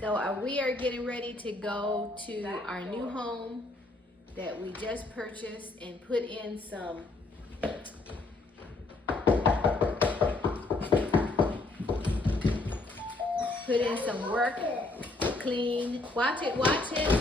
So we are getting ready to go to our new home that we just purchased and put in some work, clean. Watch it, watch it.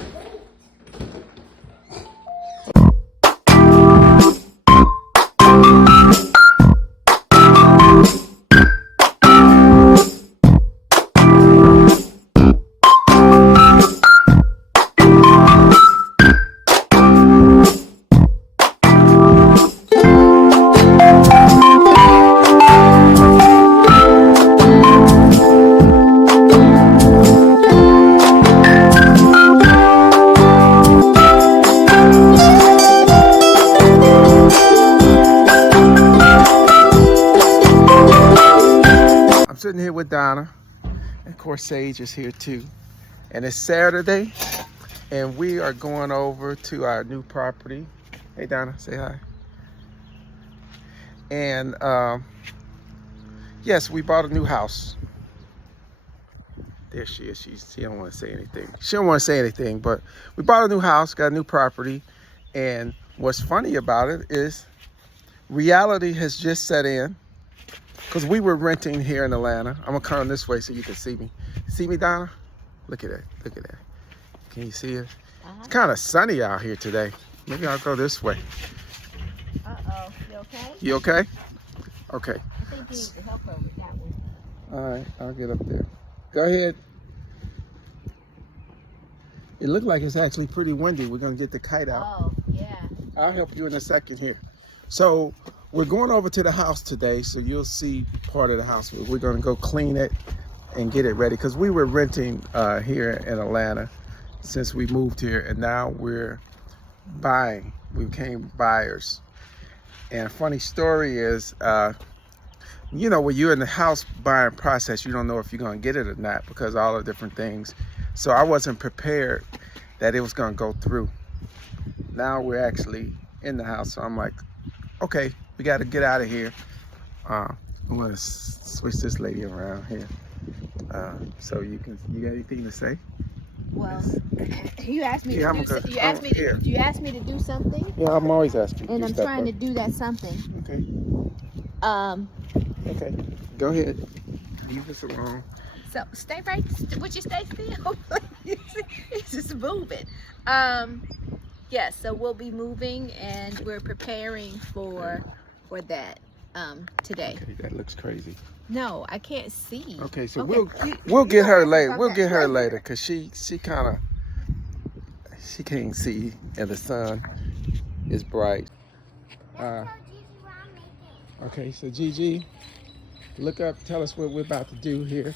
Sitting here with Donna, and of course Sage is here too, and it's Saturday and we are going over to our new property. Hey Donna, say hi. And yes, we bought a new house. There she is. She don't want to say anything. She don't want to say anything, but we bought a new house, got a new property, and what's funny about it is reality has just set in. Because we were renting here in Atlanta. I'm gonna come this way so you can see me. See me, Donna? Look at that, look at that. Can you see it? It's kind of sunny out here today. Maybe I'll go this way. Uh-oh, you okay? You okay? Okay. I think you need to help her with that one. All right, I'll get up there. Go ahead. It looked like it's actually pretty windy. We're gonna get the kite out. Oh, yeah. I'll help you in a second here. So we're going over to the house today, so you'll see part of the house. We're gonna go clean it and get it ready because we were renting here in Atlanta since we moved here, and now we're buying. We became buyers. And a funny story is, you know, when you're in the house buying process, you don't know if you're gonna get it or not because all the different things. So I wasn't prepared that it was gonna go through. Now we're actually in the house, so I'm like, okay, we got to get out of here. I'm gonna switch this lady around here. So you got anything to say? Well, you asked me Yeah, to do. You asked me to. You asked me to do something. Yeah, I'm always asking. And I'm trying to do that something. Okay. Okay. Go ahead. Leave this alone. So stay right. Would you stay still? It's just moving. Yes. So we'll be moving, and we're preparing for that today. Okay, that looks crazy. No, I can't see. Okay, so Okay. we'll get her later. We'll get her later because she can't see and the sun is bright. Okay, so GiGi, look up. Tell us what we're about to do here.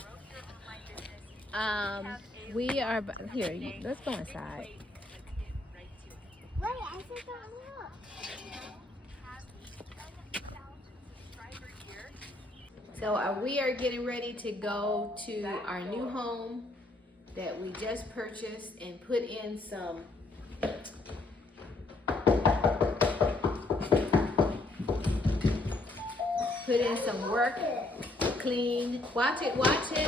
We are here. Let's go inside. Wait, I said don't look. So we are getting ready to go to our new home that we just purchased and put in some work, clean. Watch it, watch it.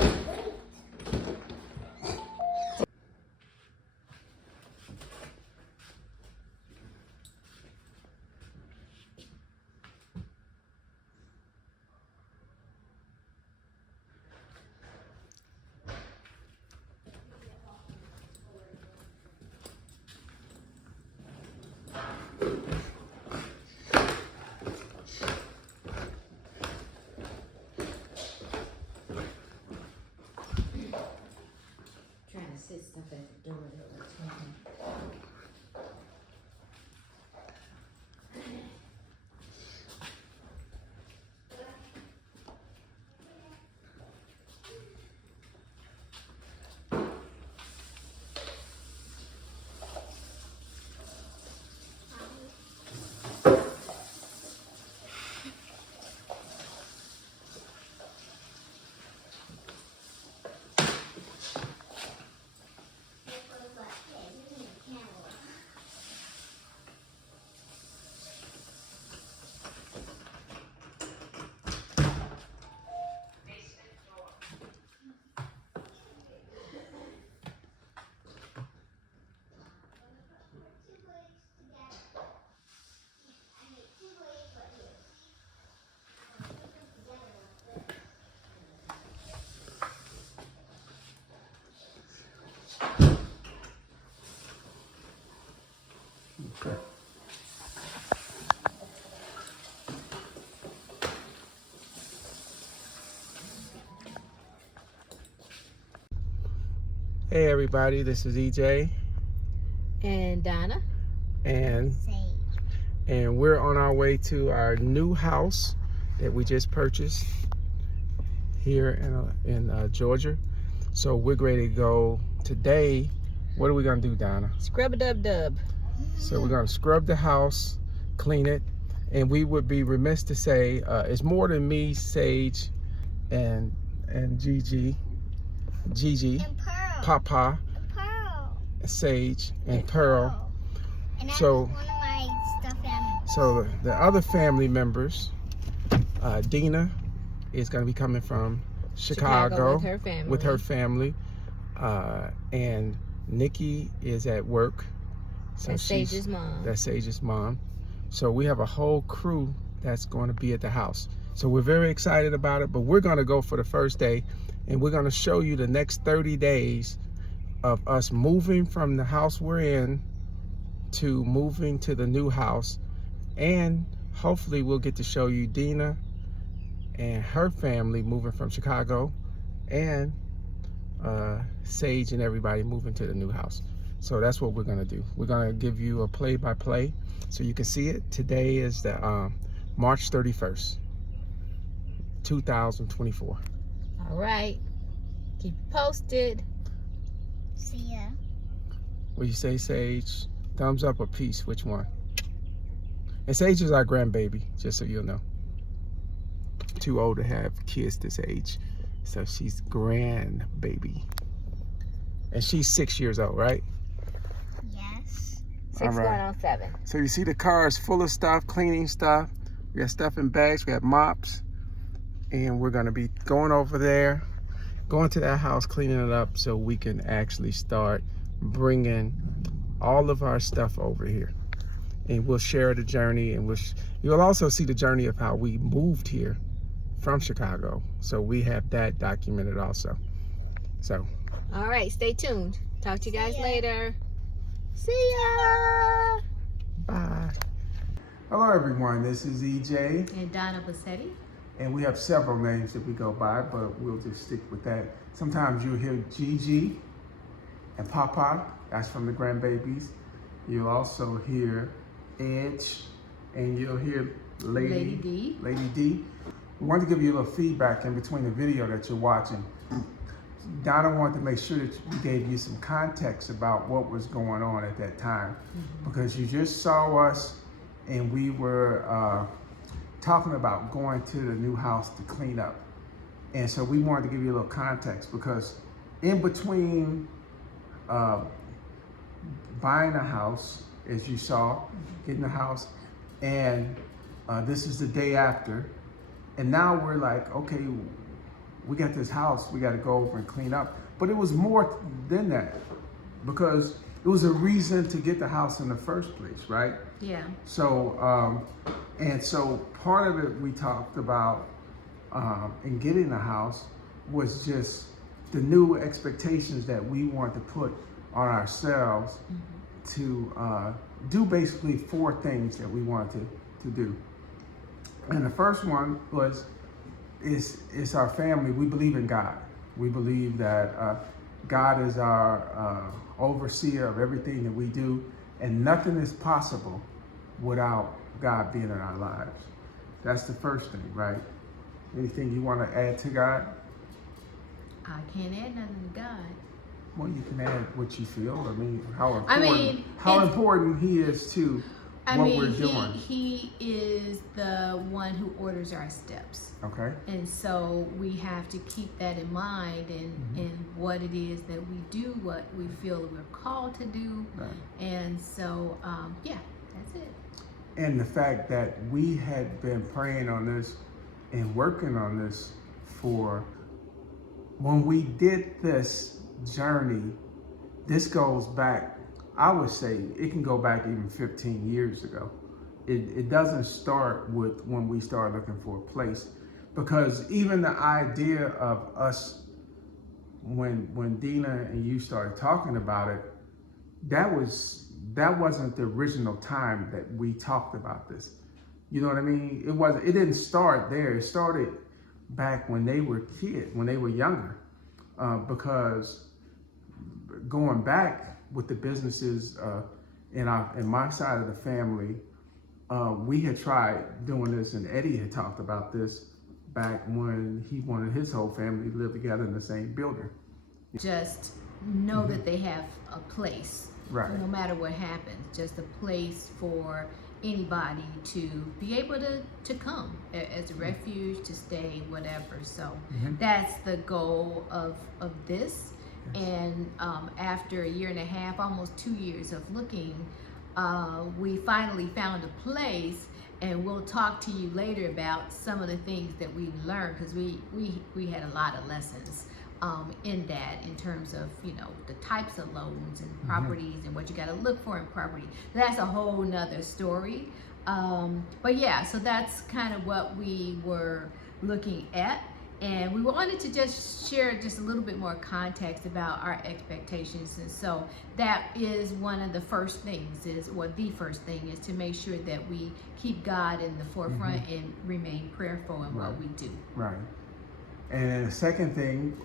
Trying to sit stuff at the door that was taken. Hey everybody, this is EJ And Donna. and Sage. we're on our way to our new house that we just purchased here in Georgia. So we're ready to go today. What are we gonna do, Donna? Scrub-a-dub-dub. So we're gonna scrub the house, clean it, and we would be remiss to say it's more than me, Sage, and GiGi, And Pearl. Papa, And Pearl. Sage, and Pearl. And that's So- one of my stuffed animals. So the other family members, Deanna is going to be coming from Chicago with her family. family, and Nikki is at work. So That's she's- Sage's mom. That's Sage's mom. So we have a whole crew that's going to be at the house. So we're very excited about it, but we're going to go for the first day, and we're going to show you the next 30 days of us moving from the house we're in to moving to the new house. And hopefully we'll get to show you Deanna and her family moving from Chicago, and Sage and everybody moving to the new house. So that's what we're gonna do. We're gonna give you a play-by-play so you can see it. Today is the March 31st, 2024. All right. Keep you posted. See ya. What do you say, Sage? Thumbs up or peace? Which one? And Sage is our grandbaby, just so you'll know. Too old to have kids this age. So she's grandbaby. And she's 6 years old, right? Yes. 6 All right. going on 7. So you see the car is full of stuff, cleaning stuff. We got stuff in bags, we have mops. And we're gonna be going over there, going to that house, cleaning it up so we can actually start bringing all of our stuff over here. And we'll share the journey, and you'll also see the journey of how we moved here from Chicago. So we have that documented also. So All right, stay tuned. Talk to you guys See ya. later. See ya. bye. Hello everyone, this is EJ. And Donna Bassette. And we have several names that we go by, but we'll just stick with that. Sometimes you'll hear GiGi and Papa, that's from the grandbabies. You'll also hear Edge, and you'll hear Lady D. Lady D. We wanted to give you a little feedback in between the video that you're watching. Donna wanted to make sure that we gave you some context about what was going on at that time, because you just saw us and we were talking about going to the new house to clean up. And so we wanted to give you a little context, because in between buying a house, as you saw, getting a house, and this is the day after, and now we're like, okay, we got this house, we got to go over and clean up. But it was more than that, because it was a reason to get the house in the first place, right? Yeah. So, and so part of it we talked about in getting the house was just the new expectations that we want to put on ourselves to do basically 4 things that we wanted to do. And the first one is our family. We believe in God. We believe that God is our overseer of everything that we do, and nothing is possible without God being in our lives. That's the first thing, right? Anything you want to add to God? I can't add nothing to God. Well, you can add what you feel. I mean, how it's- important He is to what we're doing. He is the one who orders our steps. Okay. And so we have to keep that in mind in what it is that we do, what we feel we're called to do. Right. And so, yeah, that's it. And the fact that we had been praying on this and working on this for, when we did this journey, this goes back, I would say it can go back even 15 years ago. It doesn't start with when we start looking for a place, because even the idea of us, when Deanna and you started talking about it, that wasn't the original time that we talked about this. You know what I mean? It didn't start there. It started back when they were kids, when they were younger, because going back with the businesses in my side of the family. We had tried doing this, and Eddie had talked about this back when he wanted his whole family to live together in the same building. Just know that they have a place, Right. no matter what happens, just a place for anybody to be able to come as a refuge, to stay, whatever. So that's the goal of this. And after a year and a half, almost 2 years of looking, we finally found a place, and we'll talk to you later about some of the things that we learned, because we had a lot of lessons in that, in terms of, you know, the types of loans and properties and what you got to look for in property. That's a whole nother story. But yeah, so that's kind of what we were looking at. And we wanted to just share just a little bit more context about our expectations. And so that is one of the first things is, or the first thing is, to make sure that we keep God in the forefront and remain prayerful in what we do. Right. And the second thing,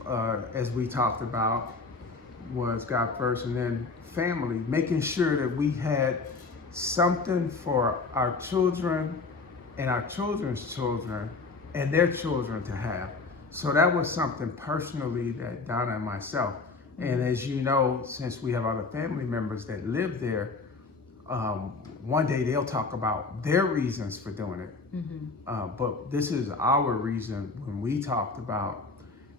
as we talked about, was God first, and then family, making sure that we had something for our children and our children's children and their children to have. So that was something personally that Donna and myself, and as you know, since we have other family members that live there, one day they'll talk about their reasons for doing it. But this is our reason when we talked about,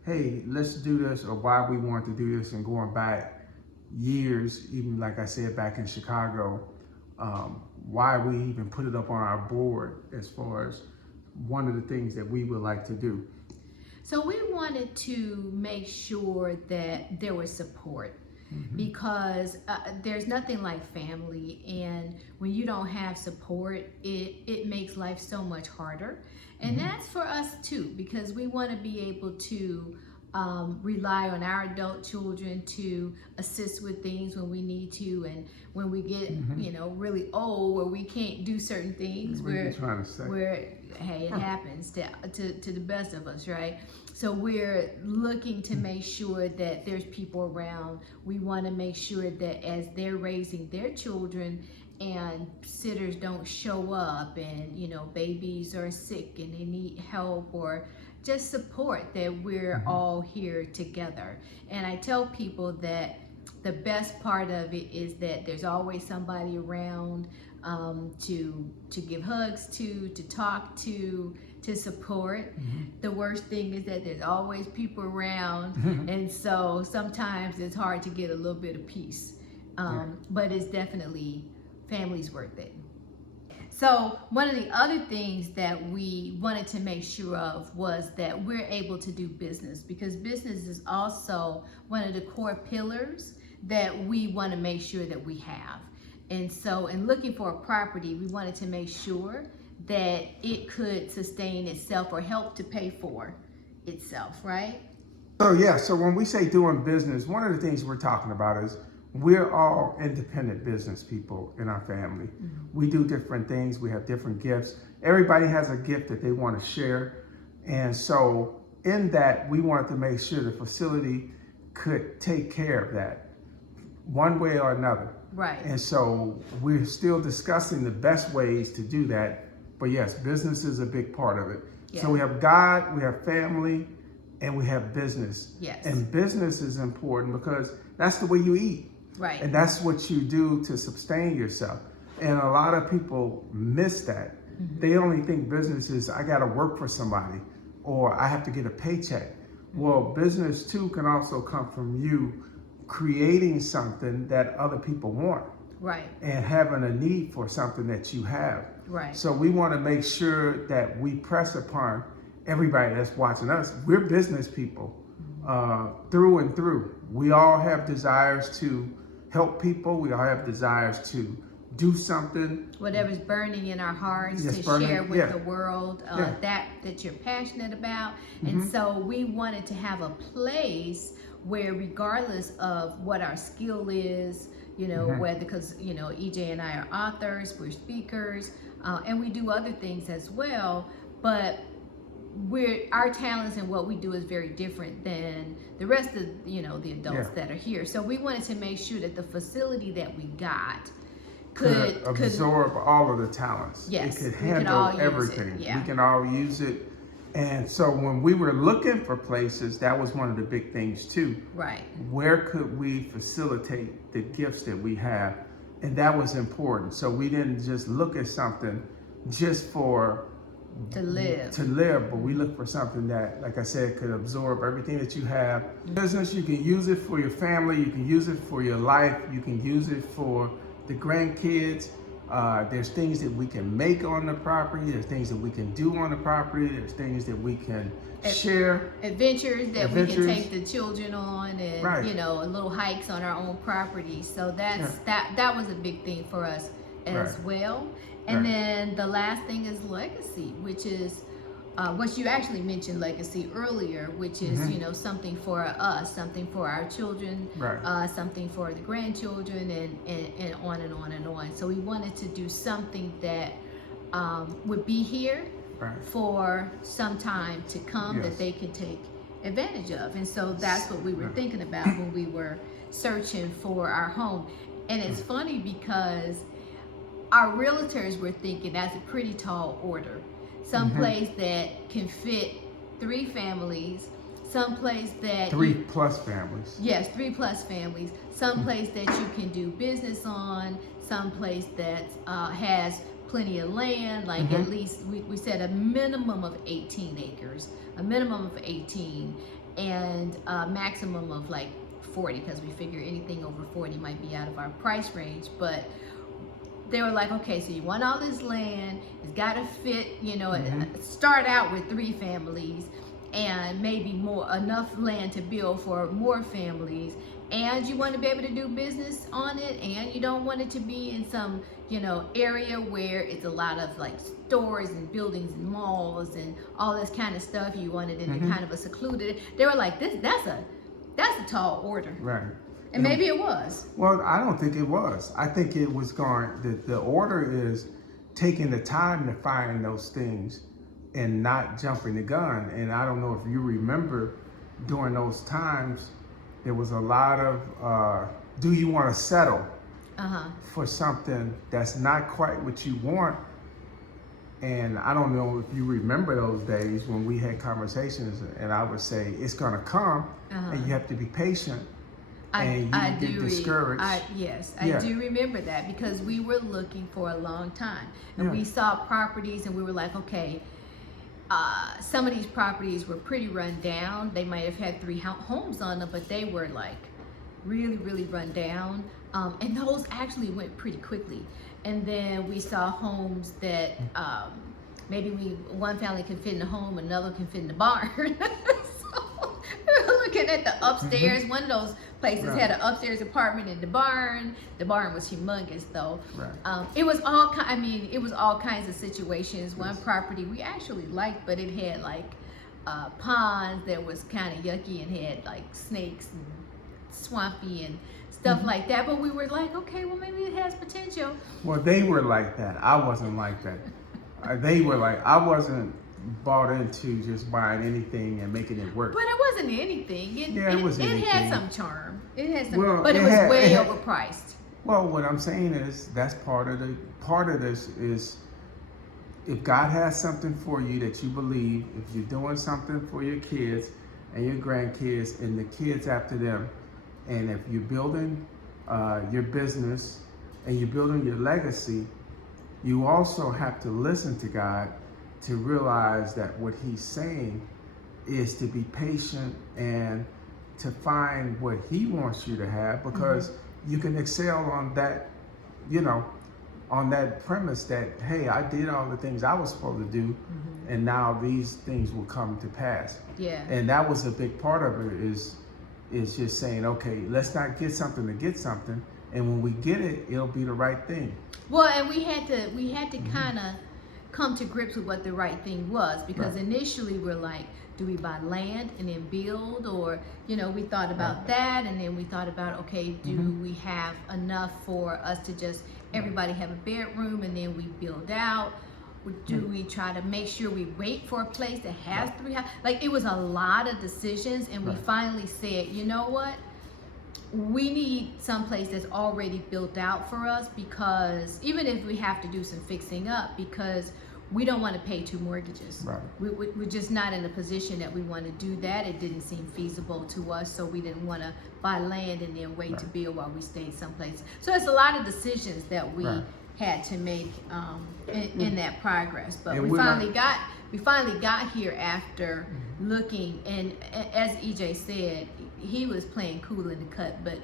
hey, let's do this, or why we want to do this, and going back years, even like I said, back in Chicago, why we even put it up on our board as far as one of the things that we would like to do. So we wanted to make sure that there was support, because there's nothing like family, and when you don't have support, it makes life so much harder. And that's for us too, because we want to be able to rely on our adult children to assist with things when we need to, and when we get you know, really old, where we can't do certain things, where hey, it happens to the best of us, right? So we're looking to make sure that there's people around. We want to make sure that as they're raising their children and sitters don't show up, and, you know, babies are sick and they need help, or just support, that we're all here together. And I tell people that the best part of it is that there's always somebody around to give hugs to talk to support. The worst thing is that there's always people around, and so sometimes it's hard to get a little bit of peace. But it's definitely, family's worth it. So one of the other things that we wanted to make sure of was that we're able to do business, because business is also one of the core pillars that we want to make sure that we have. And so in looking for a property, we wanted to make sure that it could sustain itself or help to pay for itself, right? So yeah, so when we say doing business, one of the things we're talking about is we're all independent business people in our family. We do different things. We have different gifts. Everybody has a gift that they want to share. And so in that, we wanted to make sure the facility could take care of that one way or another. Right. And so we're still discussing the best ways to do that. But yes, business is a big part of it. Yeah. So we have God, we have family, and we have business. Yes. And business is important because that's the way you eat. Right. And that's what you do to sustain yourself. And a lot of people miss that. They only think business is, I got to work for somebody, or I have to get a paycheck. Well, business too can also come from you creating something that other people want. Right. And having a need for something that you have. Right. So we want to make sure that we press upon everybody that's watching us. We're business people through and through. We all have desires to help people. We all have desires to do something. Whatever's burning in our hearts, to share with the world, that you're passionate about. And so we wanted to have a place where, regardless of what our skill is, you know, whether, because, you know, EJ and I are authors, we're speakers, and we do other things as well, but our talents and what we do is very different than the rest of the adults that are here. So we wanted to make sure that the facility that we got could absorb all of the talents. Yes, it could handle everything. We can all use it. And so when we were looking for places, that was one of the big things too. Right. Where could we facilitate the gifts that we have? And that was important. So we didn't just look at something just for to live, but we look for something that, like I said, could absorb everything that you have. Business, you can use it for your family, you can use it for your life, you can use it for the grandkids. There's things that we can make on the property, there's things that we can do on the property, there's things that we can share. Adventures that we can take the children on, and right. Little hikes on our own property. So that was a big thing for us as well. And then the last thing is legacy, which is what you actually mentioned, legacy earlier, which is something for us, something for our children, something for the grandchildren, and on and on and on. So we wanted to do something that would be here for some time to come, that they can take advantage of. And so that's what we were thinking about when we were searching for our home. And it's funny because our realtors were thinking that's a pretty tall order. Some place that can fit 3 families, some place that 3+ families. Yes, 3+ families. Some place that you can do business on, some place that has plenty of land, like at least we said a minimum of 18 acres, a minimum of 18, and a maximum of like 40, because we figure anything over 40 might be out of our price range. But they were like, okay, so you want all this land, it's got to fit, start out with 3 families, and maybe enough land to build for more families, and you want to be able to do business on it, and you don't want it to be in some area where it's a lot of like stores and buildings and malls and all this kind of stuff. You want it in a kind of a secluded. They were like, that's a tall order. Right. And maybe it was. Well, I don't think it was. I think it was the order is taking the time to find those things and not jumping the gun. And I don't know if you remember during those times, there was a lot of, do you want to settle for something that's not quite what you want? And I don't know if you remember those days when we had conversations, and I would say, it's going to come, and you have to be patient. I do remember that, because we were looking for a long time, and we saw properties, and we were like, okay, some of these properties were pretty run down. They might have had 3 homes on them, but they were like really, really run down, and those actually went pretty quickly. And then we saw homes that maybe one family can fit in the home, another can fit in the barn. We were looking at the upstairs. One of those places had an upstairs apartment in the barn. The barn was humongous, though. It was all kinds of situations. One property we actually liked, but it had like ponds that was kind of yucky and had like snakes and swampy and stuff like that. But we were like, okay, well, maybe it has potential. Well, they were like that. I wasn't like that. They were like, I wasn't bought into just buying anything and making it work. But it wasn't anything. It had some charm. It had some, but it was way overpriced. Well, what I'm saying is that's part of this is, if God has something for you that you believe, if you're doing something for your kids and your grandkids and the kids after them, and if you're building your business and you're building your legacy, you also have to listen to God to realize that what he's saying is to be patient and to find what he wants you to have, because you can excel on that, on that premise that, hey, I did all the things I was supposed to do, and now these things will come to pass. Yeah. And that was a big part of it, is just saying, okay, let's not get something to get something, and when we get it, it'll be the right thing. Well, and we had to kind of come to grips with what the right thing was, because initially we're like, do we buy land and then build, or we thought about that, and then we thought about, okay, do we have enough for us to just everybody have a bedroom and then we build out, Do we try to make sure we wait for a place that has 3 houses? Like, it was a lot of decisions, and we finally said, you know what? We need someplace that's already built out for us, because even if we have to do some fixing up, because we don't want to pay 2 mortgages. Right. We're just not in a position that we want to do that. It didn't seem feasible to us, so we didn't want to buy land and then wait to build while we stayed someplace. So it's a lot of decisions that we had to make in that progress. But we finally got here after looking, and as EJ said, he was playing cool in the cut, but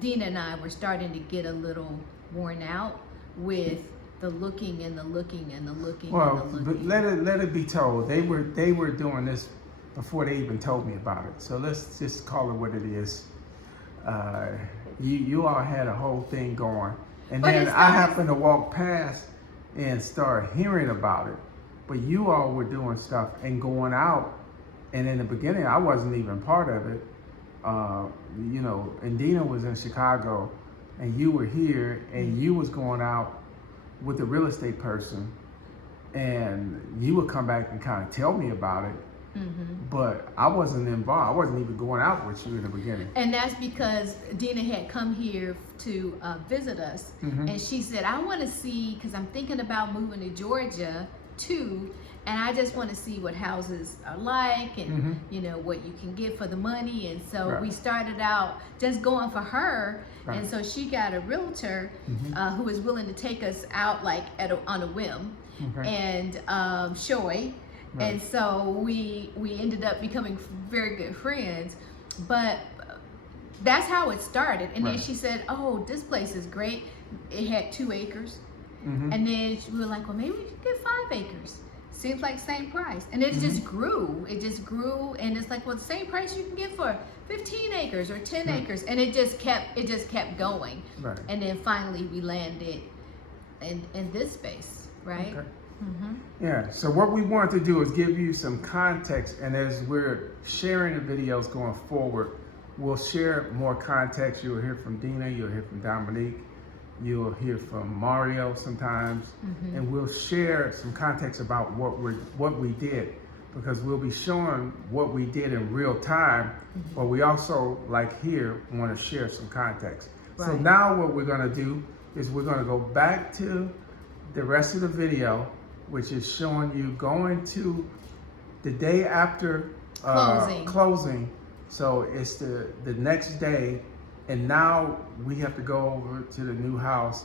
Deanna and I were starting to get a little worn out with the looking and the looking and the looking. Well, and the but looking. let it be told, they were doing this before they even told me about it. So let's just call it what it is. You all had a whole thing going, and then I happened to walk past and start hearing about it. But you all were doing stuff and going out, and in the beginning I wasn't even part of it. You know, and Dina was in Chicago, and you were here, and you was going out with a real estate person, and you would come back and kind of tell me about it. But I wasn't involved. I wasn't even going out with you in the beginning. And that's because Dina had come here to visit us, and she said, I want to see, because I'm thinking about moving to Georgia too, and I just want to see what houses are like, and you know, what you can get for the money. And so we started out just going for her, and so she got a realtor who was willing to take us out like on a whim, and Shoy. And so we ended up becoming very good friends. But that's how it started. And then she said, oh, this place is great. It had 2 acres. And then we were like, well, maybe we could get 5 acres. Seems like same price. And it just grew. It just grew, and it's like, well, the same price you can get for 15 acres or 10 acres. And it just kept going. And then finally we landed in this space, right? Yeah, so what we want to do is give you some context, and as we're sharing the videos going forward, we'll share more context. You'll hear from Dina, you'll hear from Dominique, you'll hear from Mario sometimes, and we'll share some context about what we did, because we'll be showing what we did in real time, but we also, like here, want to share some context. So now what we're going to do is we're going to go back to the rest of the video, which is showing you going to the day after closing. So it's the next day, and now we have to go over to the new house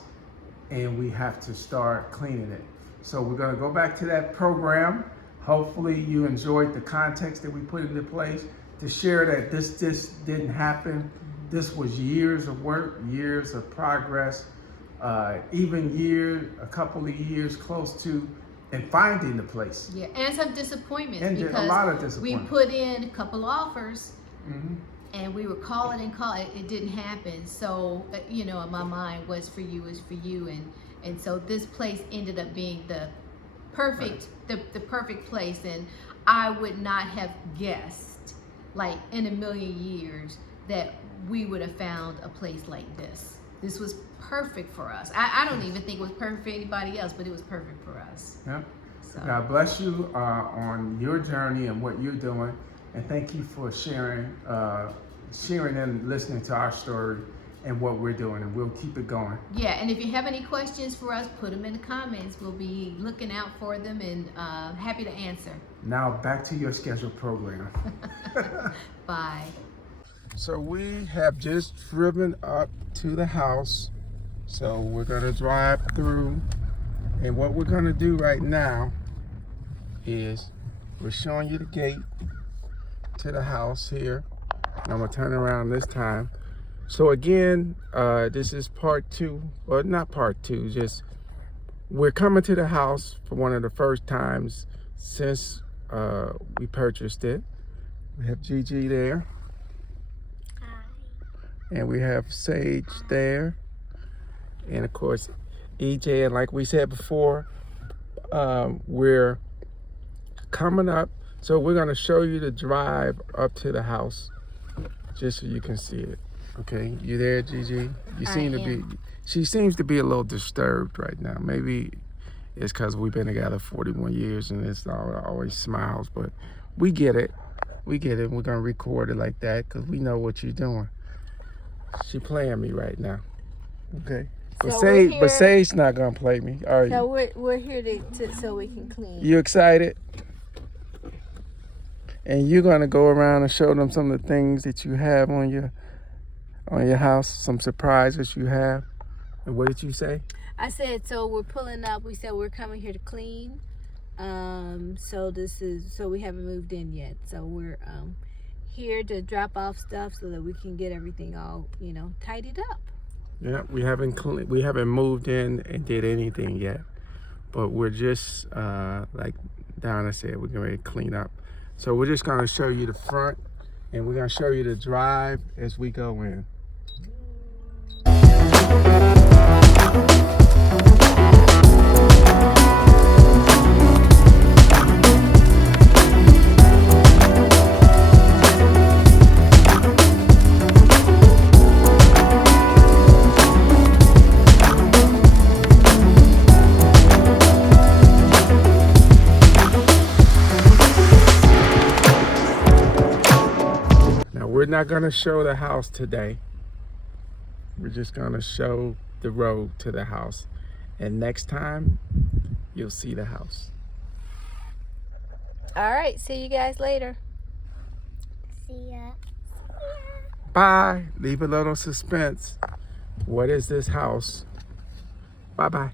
and we have to start cleaning it. So we're going to go back to that program. Hopefully you enjoyed the context that we put into place to share that this didn't happen. This was years of work, years of progress, even a couple of years close to and finding the place. Yeah, and some disappointments, and because a lot of disappointment. We put in a couple offers, and we were calling and calling. It didn't happen. So you know, in my mind, what's for you is for you, and so this place ended up being the perfect, the perfect place. And I would not have guessed, like in a million years, that we would have found a place like this. This was perfect for us. I don't even think it was perfect for anybody else, but it was perfect for us. Yeah. So. God bless you on your journey and what you're doing, and thank you for sharing and listening to our story and what we're doing, and we'll keep it going. Yeah, and if you have any questions for us, put them in the comments. We'll be looking out for them and happy to answer. Now back to your scheduled program. Bye. So we have just driven up to the house. So we're gonna drive through, and what we're gonna do right now is we're showing you the gate to the house here. And I'm gonna turn around this time. So again, this is part 2, well, not part 2, just we're coming to the house for one of the first times since we purchased it. We have GiGi there. And we have Sage there, and of course EJ. And like we said before, we're coming up, so we're going to show you the drive up to the house just so you can see it. Okay, you there, GiGi? She seems to be a little disturbed right now. Maybe it's because we've been together 41 years and it's always smiles. But we get it. We get it. We're going to record it like that because we know what you're doing. She playing me right now. Okay. But Sage's not going to play me. Are you? So we're here so we can clean. You excited? And you're going to go around and show them some of the things that you have on your house, some surprises you have. And what did you say? I said, so we're pulling up. We said we're coming here to clean. So we haven't moved in yet. So we're here to drop off stuff so that we can get everything all, tidied up. Yeah, we haven't moved in and did anything yet. But we're just, like Donna said, we're going to clean up. So we're just going to show you the front and we're going to show you the drive as we go in. We're not going to show the house today. We're just going to show the road to the house. And next time, you'll see the house. All right. See you guys later. See ya. Bye. Leave a little suspense. What is this house? Bye-bye.